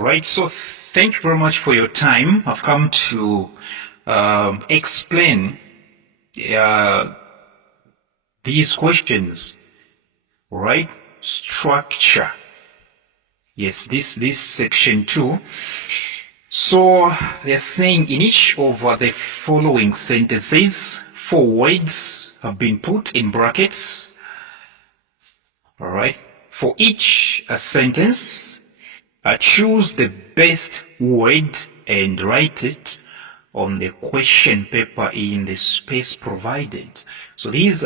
Right, so thank you very much for your time. I've come to explain these questions, right? Structure. Yes, this section 2. So they're saying in each of the following sentences, 4 words have been put in brackets. All right. For each sentence, choose the best word and write it on the question paper in the space provided. So these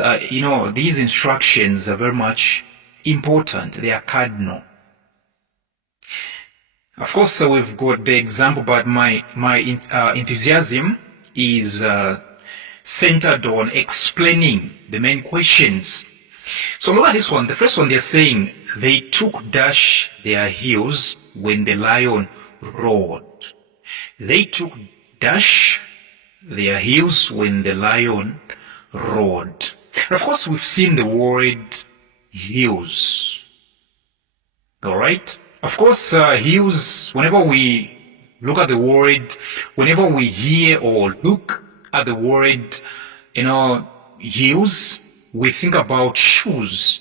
these instructions are very much important. They are cardinal. Of course, we've got the example, but my enthusiasm is centered on explaining the main questions. So look at this one. The first one, they're saying they took dash their heels when the lion roared. They took dash their heels when the lion roared. And of course, we've seen the word heels. All right. Of course, heels, whenever we look at the word, whenever we hear or look at the word, heels, we think about shoes.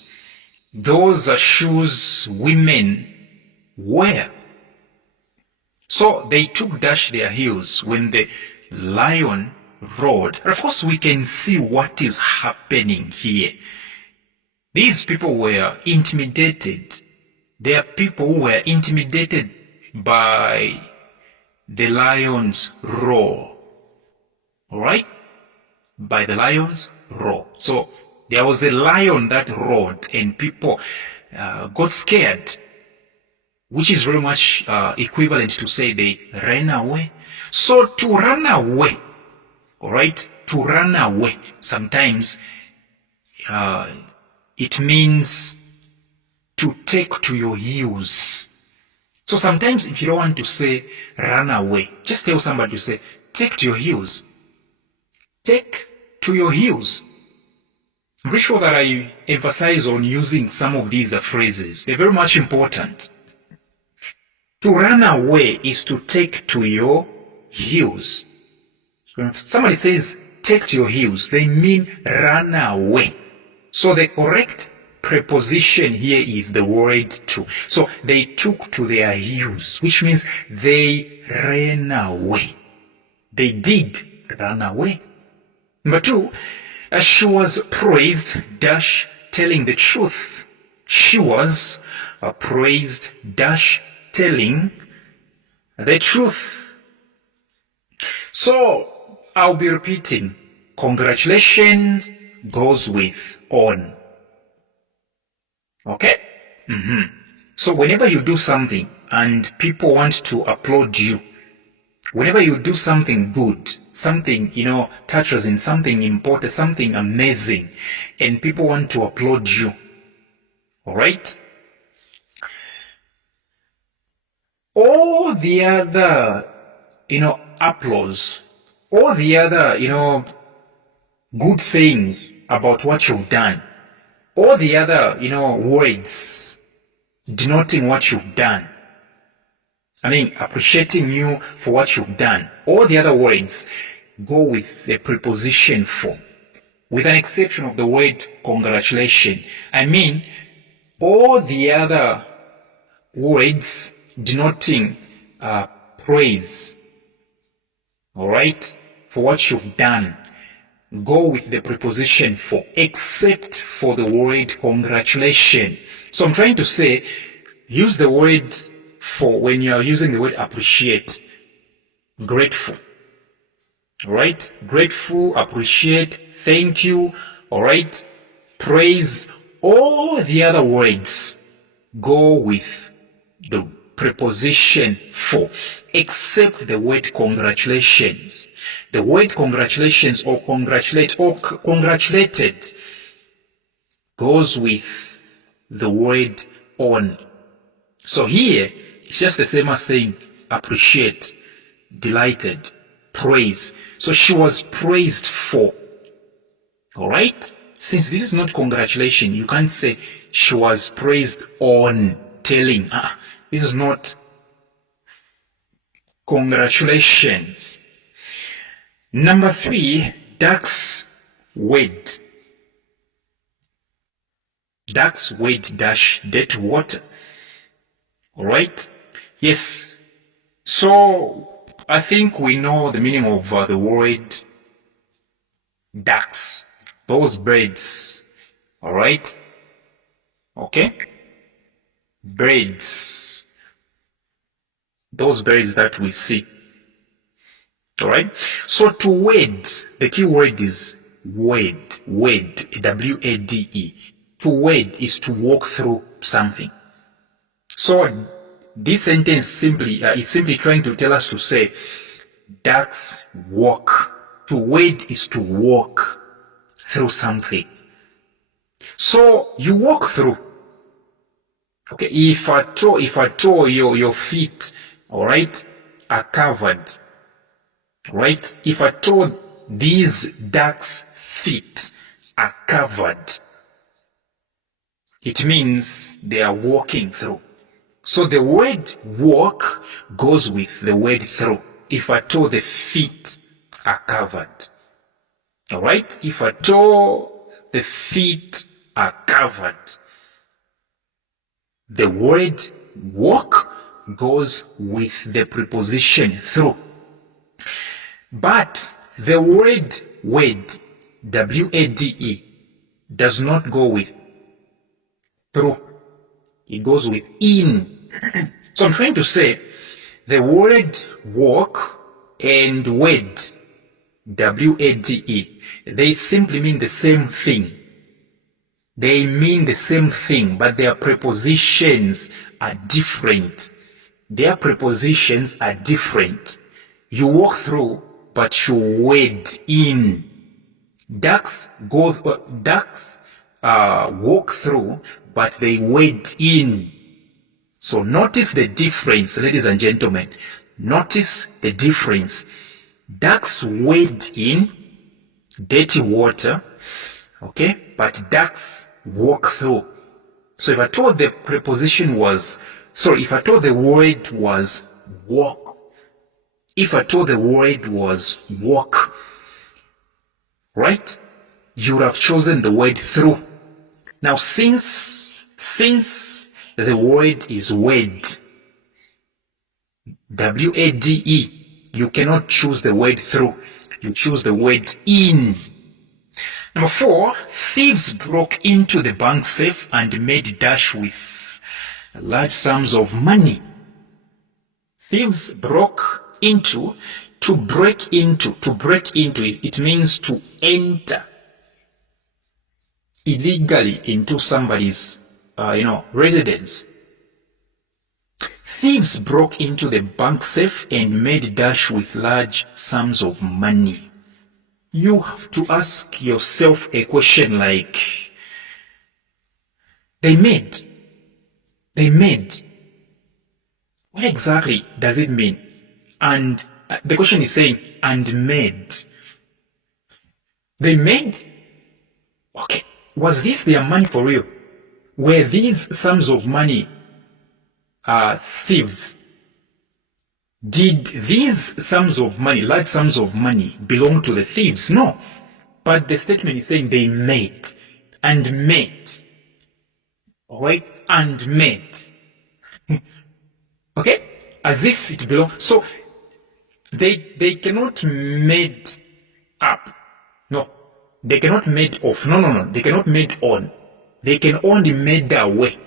Those are shoes women wear. So they took dash their heels when the lion roared. And of course, we can see what is happening here. These people were intimidated. There are people who were intimidated by the lion's roar. All right? By the lion's roar. So there was a lion that roared and people got scared, which is very much equivalent to say they ran away. So to run away, all right, to run away, sometimes it means to take to your heels. So sometimes if you don't want to say run away, just tell somebody to say, take to your heels. Take to your heels. I'm pretty sure that I emphasize on using some of these phrases. They're very much important. To run away is to take to your heels. So if somebody says take to your heels, they mean run away. So the correct preposition here is the word to. So they took to their heels, which means they ran away. They did run away. Number 2, she was praised, dash, telling the truth. She was praised, dash, telling the truth. So I'll be repeating. Congratulations goes with on. Okay? So whenever you do something and people want to applaud you, whenever you do something good, something, touches in something important, something amazing, and people want to applaud you, all right? All the other, applause, all the other, good sayings about what you've done, all the other, words denoting what you've done, appreciating you for what you've done, all the other words go with the preposition for, with an exception of the word congratulation. All the other words denoting praise, all right, for what you've done, go with the preposition for, except for the word congratulation. So I'm trying to say, use the word for when you're using the word appreciate. Grateful, all right? Grateful, appreciate, thank you, all right? Praise. All the other words go with the preposition for, except the word congratulations. The word congratulations or congratulate or congratulated goes with the word on. So here, it's just the same as saying appreciate, delighted, praise. So she was praised for. All right? Since this is not congratulation, you can't say she was praised on, telling. This is not Congratulations. Number 3, ducks wade. Ducks wade dash dirty water. Alright? Yes. So, I think we know the meaning of the word ducks. Those birds. Alright? Okay? Birds. Those birds that we see. Alright? So to wade, the key word is wade. Wade. W-A-D-E. To wade is to walk through something. So this sentence is simply trying to tell us to say, ducks walk. To wade is to walk through something. So you walk through. Okay, if at all your feet, alright, are covered, right? If at all these ducks' feet are covered, it means they are walking through. So the word walk goes with the word through. If at all the feet are covered. Alright? If at all the feet are covered, the word walk goes with the preposition through. But the word wade, W-A-D-E, does not go with through. It goes with in. So I'm trying to say the word walk and wade, W-A-D-E, they simply mean the same thing. They mean the same thing, but their prepositions are different. Their prepositions are different. You walk through, but you wade in. Ducks walk through, but they wade in. So notice the difference, ladies and gentlemen. Notice the difference. Ducks wade in dirty water, okay, but ducks walk through. So if I told the preposition was, if I told the word was walk, if I told the word was walk, right, you would have chosen the word through. Now since the word is wade, W-A-D-E, you cannot choose the word through. You choose the word in. Number 4, thieves broke into the bank safe and made dash with large sums of money. Thieves broke into, to break into, it means to enter illegally into somebody's, residence. Thieves broke into the bank safe and made dash with large sums of money. You have to ask yourself a question like, they made. What exactly does it mean? And the question is saying, and made. They made? Okay. Was this their money for real? Were these sums of money thieves? Did these sums of money, large sums of money, belong to the thieves? No. But the statement is saying they made. And made. Alright? And made. Okay? As if it belongs. So, they cannot made up. No. They cannot made off. No. They cannot made on. They can only made away.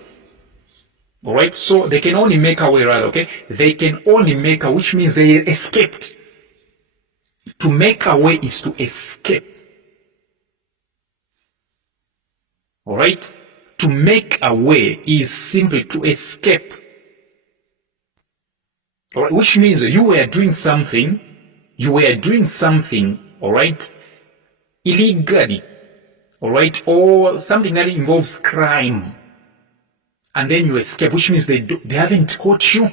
Alright, so they can only make away rather, okay? They can only make away, which means they escaped. To make away is to escape. Alright? To make away is simply to escape. Alright, which means you were doing something, alright, illegally, alright, or something that involves crime. And then you escape, which means they haven't caught you.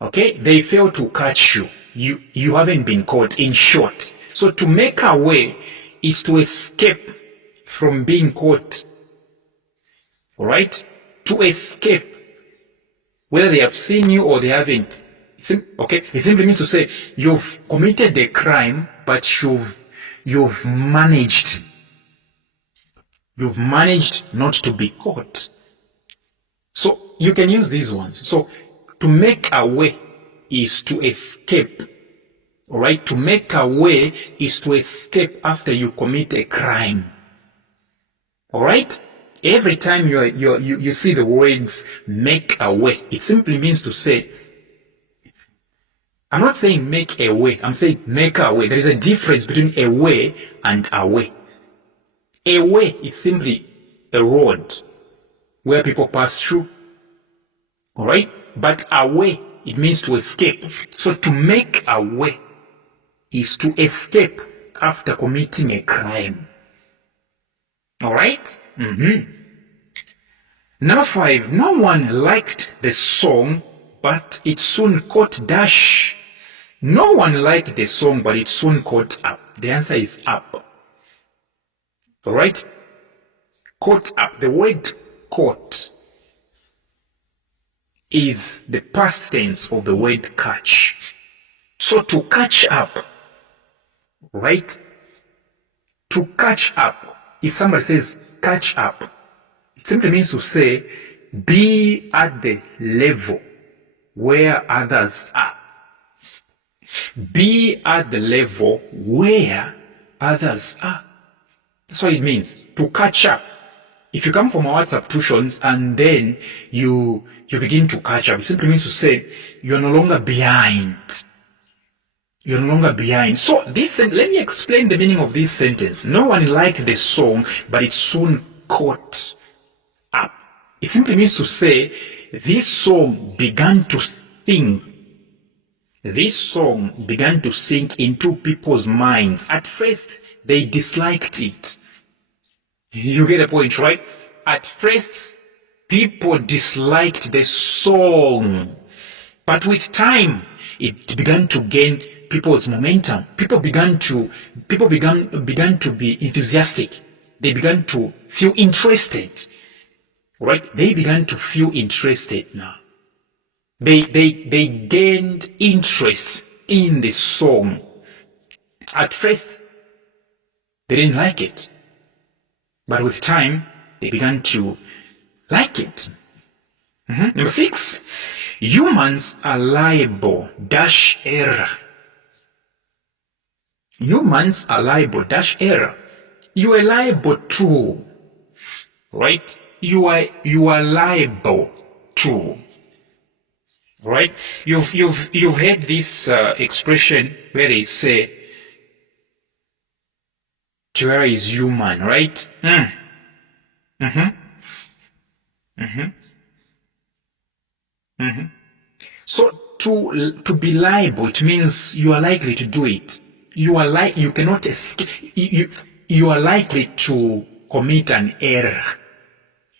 Okay? They failed to catch you. You haven't been caught, in short. So to make away is to escape from being caught. Alright? To escape. Whether they have seen you or they haven't Okay, it simply means to say you've committed a crime, but you've managed not to be caught. So you can use these ones. So to make away is to escape. All right, to make away is to escape after you commit a crime. All right, every time you see the words make away, it simply means to say, I'm not saying make away, I'm saying make away. There is a difference between away and away. Away is simply a road where people pass through. All right, but away, it means to escape. So to make away is to escape after committing a crime. All right? Number 5, no one liked the song, but it soon caught dash. No one liked the song, but it soon caught up. The answer is up. All right? Caught up. The word caught is the past tense of the word catch. So to catch up, right? To catch up. If somebody says catch up, it simply means to say be at the level where others are. Be at the level where others are. That's what it means, to catch up. If you come from our substitutions and then you begin to catch up, it simply means to say you're no longer behind. You're no longer behind. So let me explain the meaning of this sentence. No one liked the song, but it soon caught up. It simply means to say this song began to sing. This song began to sink into people's minds. At first, they disliked it. You get the point, right? At first, people disliked the song. But with time, it began to gain people's momentum. People began to be enthusiastic. They began to feel interested. Right? They began to feel interested now. They gained interest in the song. At first, they didn't like it. But with time, they began to like it. Number 6, humans are liable dash error. Humans are liable dash error. You are liable to, right? You are liable to, right? You've heard this expression where they say Joera is human, right? So to be liable, it means you are likely to do it. You cannot escape. You are likely to commit an error.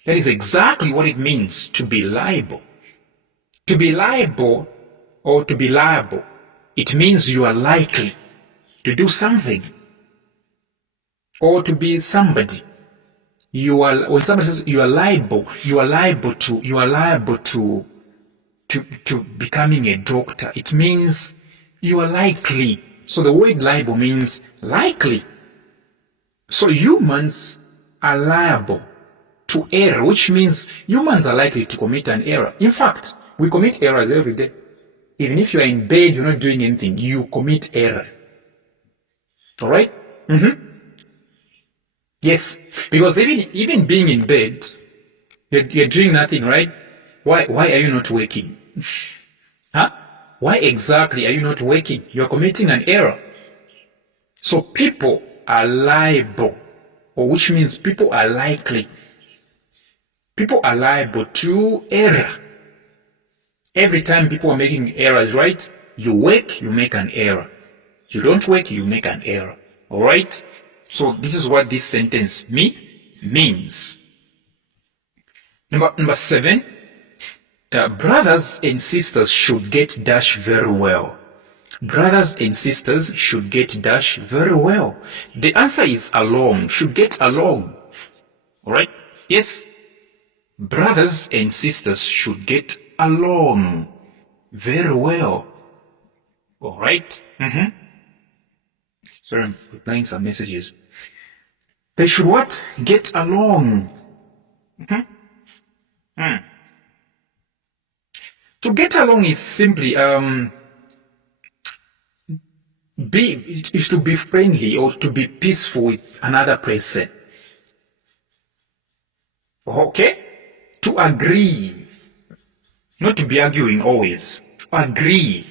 That is exactly what it means to be liable. To be liable or to be liable, it means you are likely to do something or to be somebody. When somebody says you are liable to becoming a doctor, it means you are likely. So the word liable means likely. So humans are liable to error, which means humans are likely to commit an error. In fact, we commit errors every day. Even if you are in bed, you're not doing anything, you commit error. All right? Yes, because even being in bed, you're doing nothing, right? Why are you not waking? Huh? Why exactly are you not waking? You're committing an error. So people are liable, or which means people are likely. People are liable to error. Every time people are making errors, right? You wake, you make an error. You don't wake, you make an error. All right? So this is what this sentence means. Number 7, brothers and sisters should get dash very well. Brothers and sisters should get dash very well. The answer is along, should get along. All right? Yes. Brothers and sisters should get along very well. All right. Sorry, I'm replying some messages. They should what? Get along. To get along is simply is to be friendly or to be peaceful with another person. Okay? To agree. Not to be arguing always. To agree.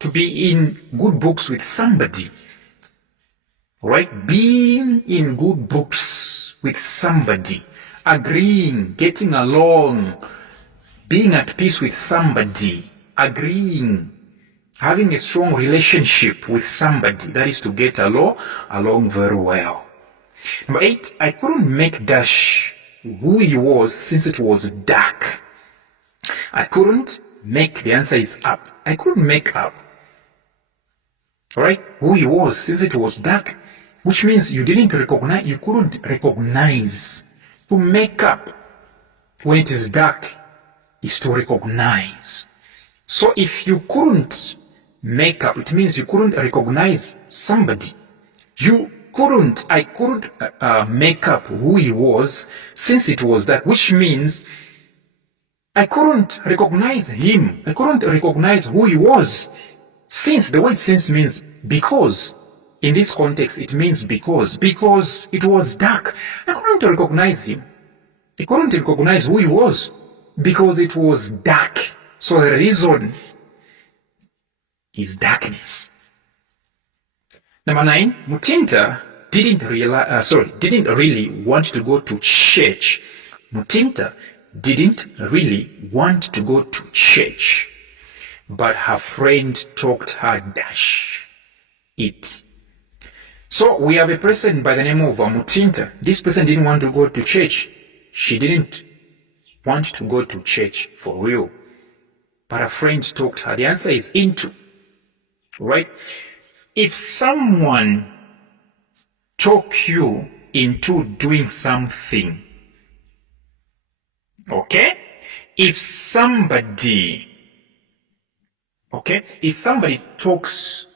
To be in good books with somebody. Right? Being in good books with somebody. Agreeing. Getting along. Being at peace with somebody. Agreeing. Having a strong relationship with somebody. That is to get along very well. Number 8, I couldn't make Dash who he was since it was dark. I couldn't make, the answer is up. I couldn't make up, right, who he was since it was dark, which means you couldn't recognize. To make up when it is dark is to recognize. So if you couldn't make up, it means you couldn't recognize somebody. I couldn't make up who he was since it was that, which means I couldn't recognize him. I couldn't recognize who he was. Since, the word since means because. In this context, it means because. Because it was dark. I couldn't recognize him. I couldn't recognize who he was because it was dark. So the reason is darkness. Number 9, Mutinta didn't really want to go to church. Mutinta didn't really want to go to church, but her friend talked her dash it. So we have a person by the name of Mutinta. This person didn't want to go to church. She didn't want to go to church for real, but her friend talked her. The answer is into. Right? If someone talk you into doing something, okay? If somebody talks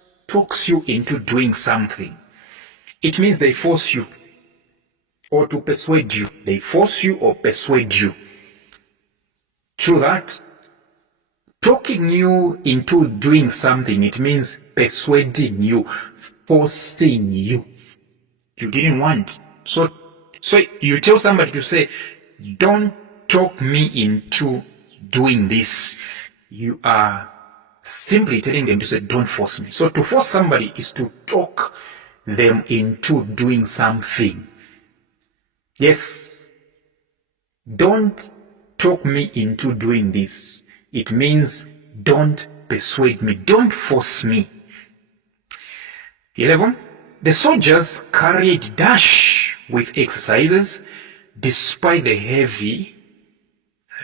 you into doing something, it means they force you or to persuade you. They force you or persuade you. Through that, talking you into doing something, it means persuading you, forcing you. You didn't want. So you tell somebody to say, don't talk me into doing this. You are simply telling them to say, don't force me. So to force somebody is to talk them into doing something. Yes. Don't talk me into doing this. It means don't persuade me. Don't force me. 11. The soldiers carried Dash with exercises despite the heavy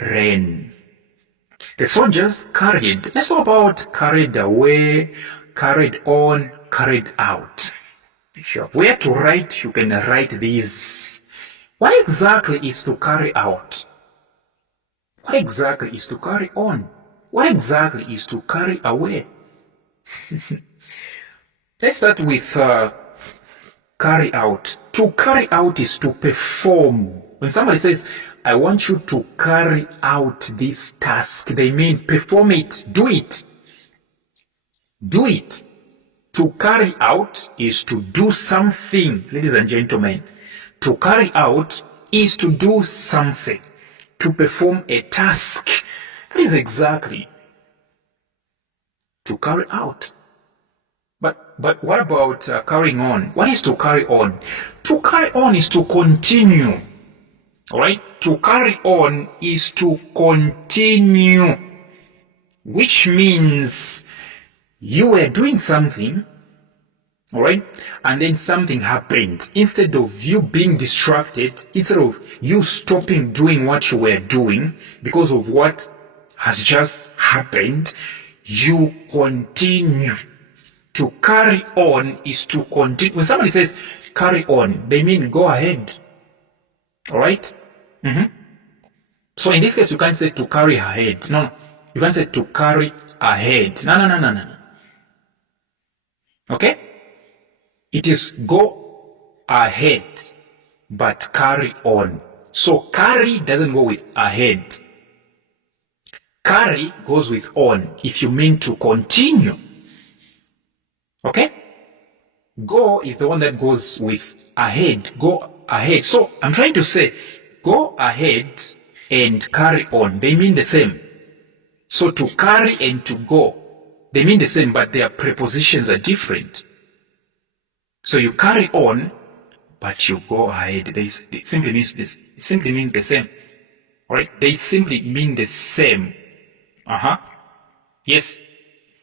rain. The soldiers carried. Let's talk about carried away, carried on, carried out. If you have where to write, you can write these. What exactly is to carry out? What exactly is to carry on? What exactly is to carry away? Let's start with carry out. To carry out is to perform. When somebody says, I want you to carry out this task, they mean perform it, do it. Do it. To carry out is to do something, ladies and gentlemen. To carry out is to do something, to perform a task. That is exactly to carry out. But what about carrying on? What is to carry on? To carry on is to continue. All right? To carry on is to continue, which means you were doing something, all right, and then something happened. Instead of you being distracted, instead of you stopping doing what you were doing because of what has just happened, you continue. To carry on is to continue. When somebody says carry on, they mean go ahead. All right? So in this case, you can't say to carry ahead. No, you can't say to carry ahead. No. Okay? It is go ahead, but carry on. So carry doesn't go with ahead. Carry goes with on if you mean to continue. Okay? Go is the one that goes with ahead. Go ahead. So I'm trying to say, go ahead and carry on. They mean the same. So to carry and to go, they mean the same, but their prepositions are different. So you carry on, but you go ahead. It simply means this. It simply means the same. All right? They simply mean the same. Yes.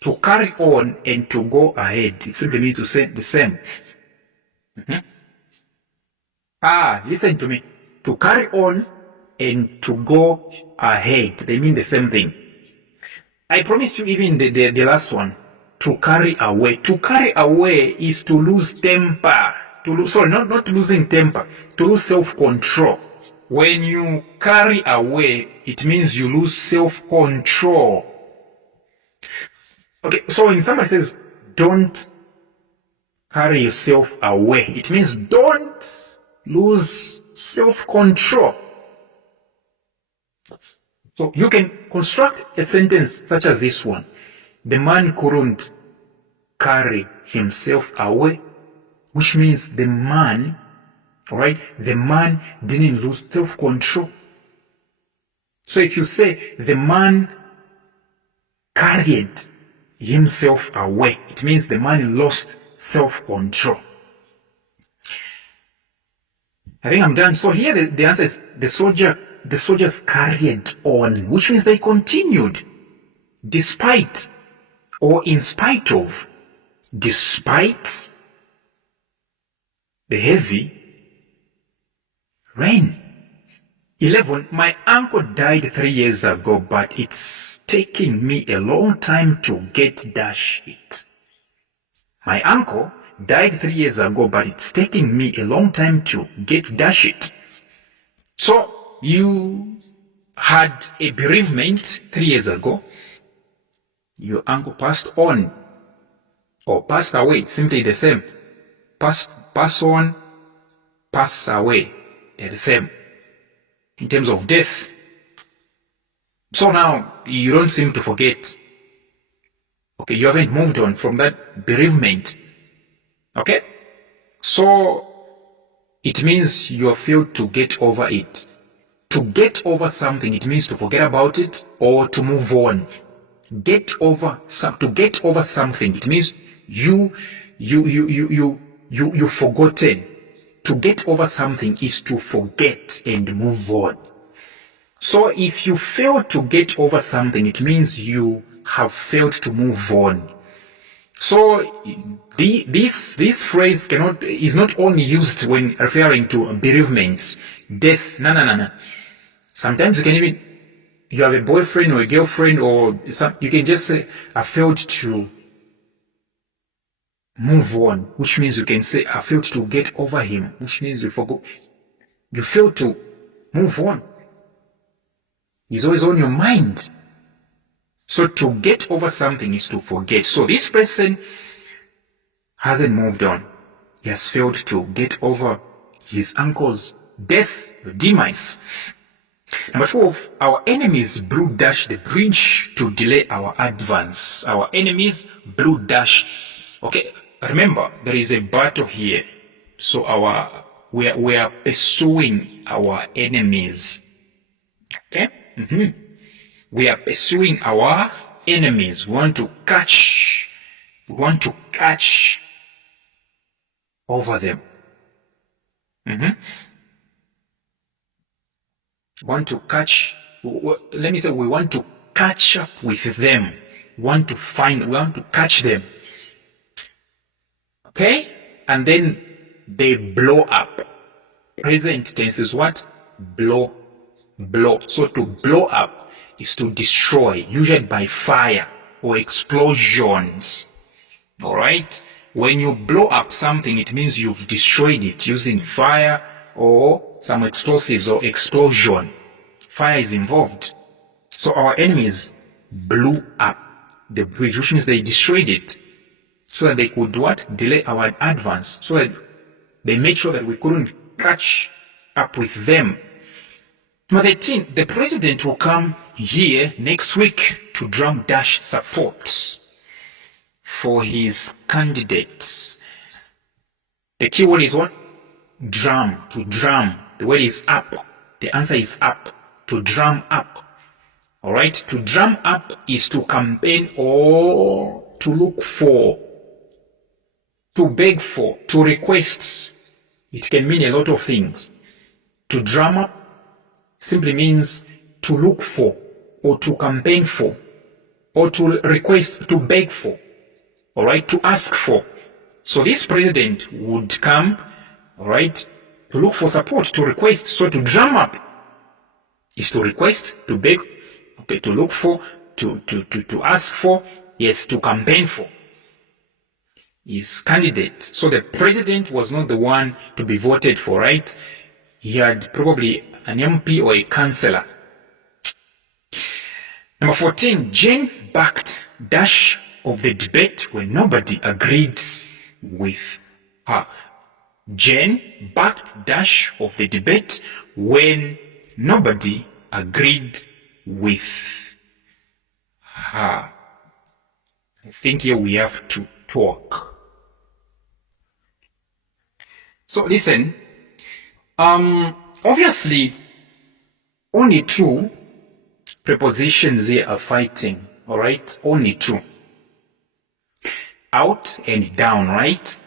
To carry on and to go ahead, it simply means to say the same. Listen to me. To carry on and to go ahead, they mean the same thing. I promise you even the last one, to carry away. To carry away is to lose temper. Not losing temper, to lose self-control. When you carry away, it means you lose self-control. Okay, so when somebody says, don't carry yourself away, it means don't lose self-control. So you can construct a sentence such as this one. The man couldn't carry himself away, which means the man, alright, the man didn't lose self-control. So if you say the man carried himself away, it means the man lost self-control. I think I'm done. So here the answer is the soldiers carried on, which means they continued despite or in spite of, despite the heavy rain. 11. My uncle died 3 years ago, but it's taking me a long time to get it. My uncle died 3 years ago, but it's taking me a long time to get it. So you had a bereavement 3 years ago. Your uncle passed on or passed away. It's simply the same. Pass on, pass away. They're the same in terms of death. So now you don't seem to forget. Okay, you haven't moved on from that bereavement. Okay? So it means you have failed to get over it. To get over something, it means to forget about it or to move on. To get over something, it means you forgotten. To get over something is to forget and move on. So if you fail to get over something, it means you have failed to move on. So this phrase is not only used when referring to bereavements, death. No. Sometimes you have a boyfriend or a girlfriend, or you can just say, I failed to move on, which means you can say, I failed to get over him, which means you forgot. You failed to move on. He's always on your mind. So to get over something is to forget. So this person hasn't moved on. He has failed to get over his uncle's death, demise. Number 12, our enemies blew dash the bridge to delay our advance. Our enemies blew dash. Okay, remember, there is a battle here. So we are pursuing our enemies. Okay? We are pursuing our enemies. We want to catch over them. We want to catch up with them. We want to catch them. Okay? And then they blow up. Present tense is what? Blow. So to blow up is to destroy, usually by fire or explosions. Alright? When you blow up something, it means you've destroyed it using fire or some explosives or explosion. Fire is involved. So our enemies blew up the bridge, which means they destroyed it, so that they could what? Delay our advance, so that they made sure that we couldn't catch up with them. Number 13, the president will come here next week to drum dash support for his candidates. The key word is what? Drum, to drum. The word is up. The answer is up, to drum up. All right, to drum up is to campaign or to look for, to beg for, to request. It can mean a lot of things. To drum up simply means to look for, or to campaign for, or to request, to beg for, all right, to ask for. So this president would come, all right, to look for support, to request. So to drum up is to request, to beg, okay, to look for, to ask for, yes, to campaign for his candidate. So the president was not the one to be voted for, right? He had probably an MP or a councillor. Number 14, Jane backed dash of the debate when nobody agreed with her. Jane backed dash of the debate when nobody agreed with her. I think here we have to talk. So listen, obviously only two prepositions here are fighting, all right? Only two. Out and down, right?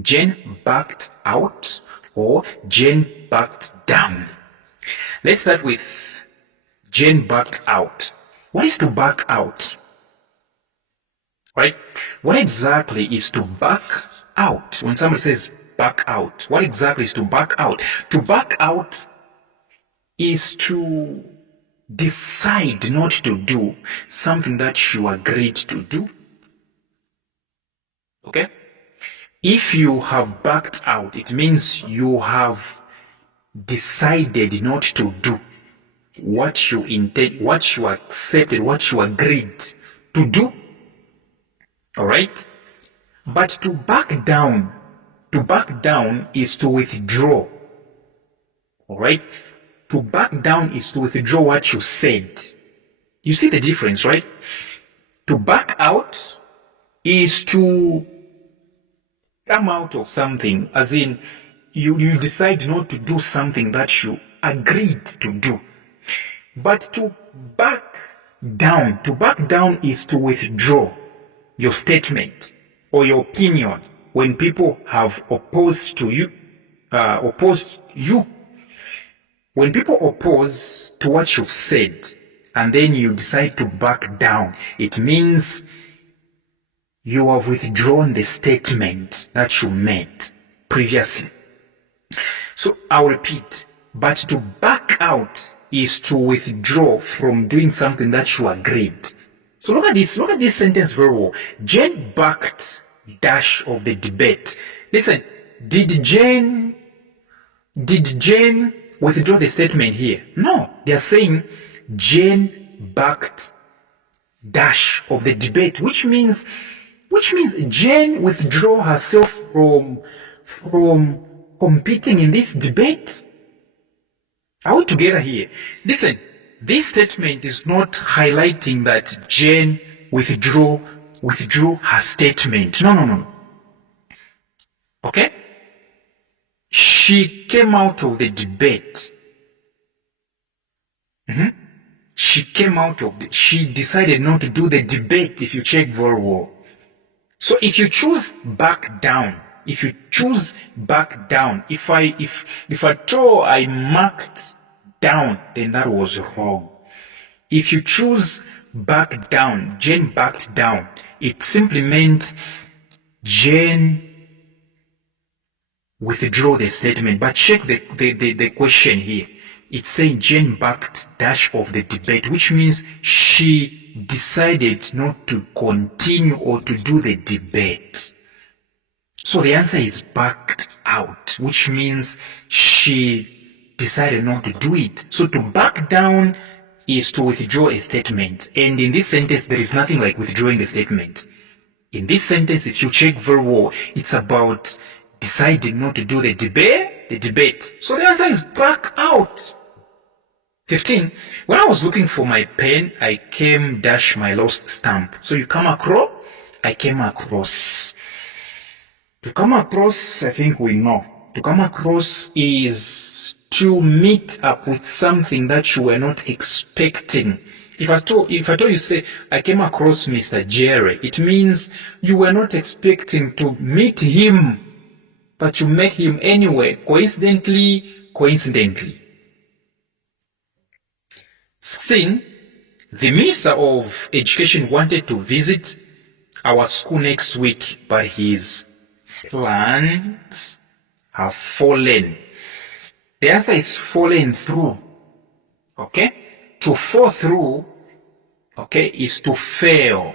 Jane backed out or Jane backed down. Let's start with Jane backed out. What is to back out? Right? What exactly is to back out? When somebody says back out, what exactly is to back out? To back out is to decide not to do something that you agreed to do. Okay? If you have backed out, it means you have decided not to do what you intend, what you accepted, what you agreed to do. All right? But to back down is to withdraw. All right? To back down is to withdraw what you said. You see the difference, right? To back out is to come out of something, as in you decide not to do something that you agreed to do. But to back down is to withdraw your statement or your opinion when people have opposed you. When people oppose to what you've said and then you decide to back down, it means you have withdrawn the statement that you made previously. So I'll repeat, but to back out is to withdraw from doing something that you agreed. So look at this sentence very well. Jane backed dash of the debate. Listen, did Jane withdraw the statement here? No, they are saying Jane backed dash of the debate, which means Jane withdrew herself from competing in this debate. Are we together here? Listen, this statement is not highlighting that Jane withdrew her statement. No. Okay? She came out of the debate. She decided not to do the debate, if you check very well. So if you choose back down, if at all I marked down, then that was wrong. If you choose back down, Jane backed down, it simply meant Jane withdrew the statement. But check the question here. It's saying Jane backed dash of the debate, which means she decided not to continue or to do the debate. So the answer is backed out, which means she decided not to do it. So to back down is to withdraw a statement. And in this sentence, there is nothing like withdrawing a statement. In this sentence, if you check very well, it's about deciding not to do the debate. So the answer is back out. 15. When I was looking for my pen, I came dash my lost stamp. So you come across, I came across. To come across, I think we know. To come across is to meet up with something that you were not expecting. If I told you, say, I came across Mr. Jerry, it means you were not expecting to meet him, but you met him anyway, coincidentally. 16. The Minister of Education wanted to visit our school next week, but his plans have fallen. The answer is fallen through. Okay? To fall through, okay, is to fail.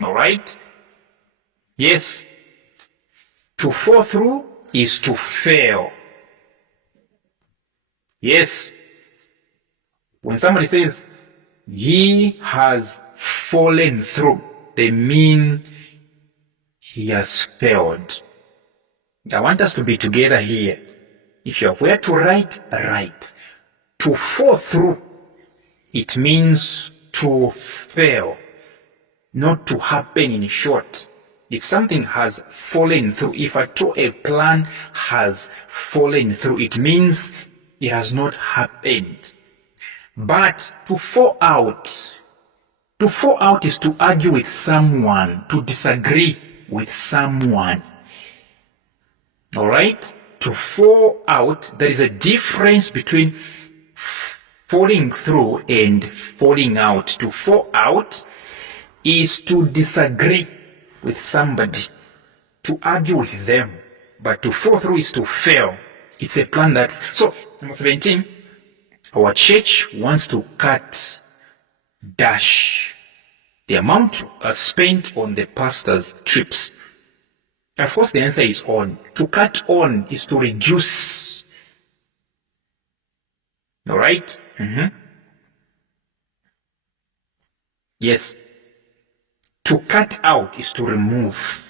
Alright? Yes. To fall through is to fail. Yes. When somebody says, he has fallen through, they mean he has failed. I want us to be together here. If you have where to write, write. To fall through, it means to fail, not to happen in short. If something has fallen through, if at all a plan has fallen through, it means it has not happened. But to fall out is to argue with someone, to disagree with someone. Alright? To fall out, there is a difference between falling through and falling out. To fall out is to disagree with somebody, to argue with them. But to fall through is to fail. It's a plan that... So, number 17, our church wants to cut dash the amount spent on the pastor's trips. Of course, the answer is on. To cut on is to reduce. All right? Yes. To cut out is to remove.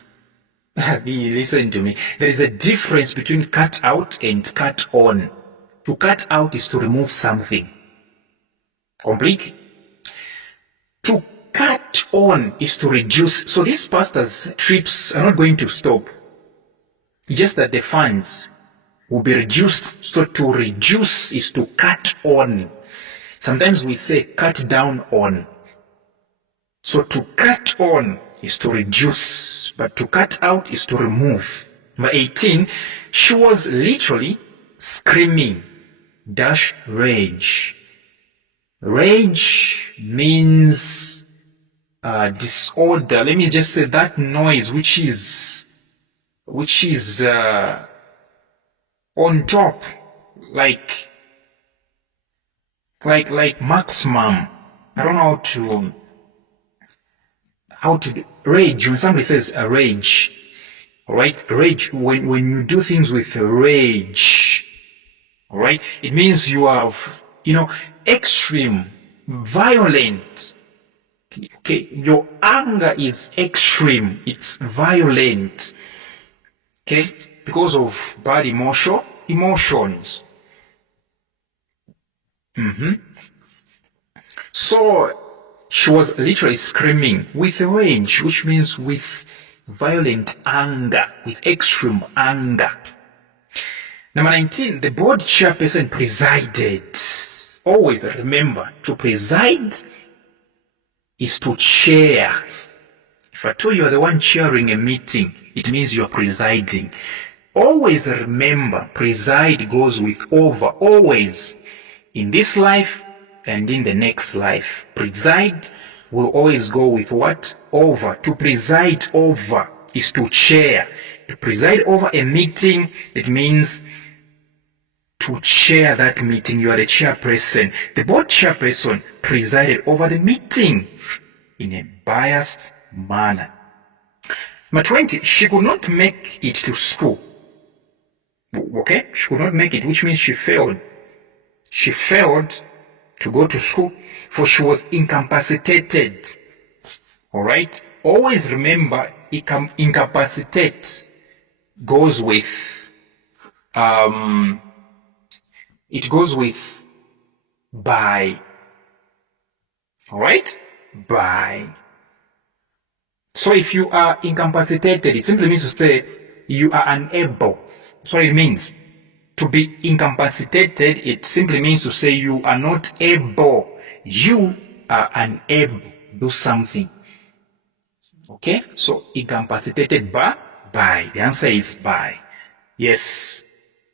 Listen to me. There is a difference between cut out and cut on. To cut out is to remove something completely. To cut on is to reduce. So these pastors' trips are not going to stop. It's just that the funds will be reduced. So to reduce is to cut on. Sometimes we say cut down on. So to cut on is to reduce, but to cut out is to remove. Number 18, she was literally screaming dash rage. Rage means disorder. Let me just say that noise which is on top, like maximum. I don't know how to rage. When somebody says a rage, all right, rage, when you do things with rage, all right, it means you are, extreme, violent. Okay, your anger is extreme, it's violent. Okay, because of bad emotions. So she was literally screaming with rage, which means with violent anger, with extreme anger. Number 19, the board chairperson presided. Always remember, to preside is to chair. If I told you are the one chairing a meeting, it means you are presiding. Always remember, preside goes with over, always. In this life and in the next life. Preside will always go with what? Over. To preside over is to chair. To preside over a meeting, it means to chair that meeting. You are the chairperson. The board chairperson presided over the meeting in a biased manner. Number 20, she could not make it to school. Okay? She could not make it, which means she failed. She failed to go to school, for she was incapacitated. All right? Always remember, incapacitate goes with, it goes with by. All right? By. So if you are incapacitated, it simply means to say you are unable. That's what it means. To be incapacitated, it simply means to say you are not able. You are unable to do something. Okay? So incapacitated by. The answer is by. Yes.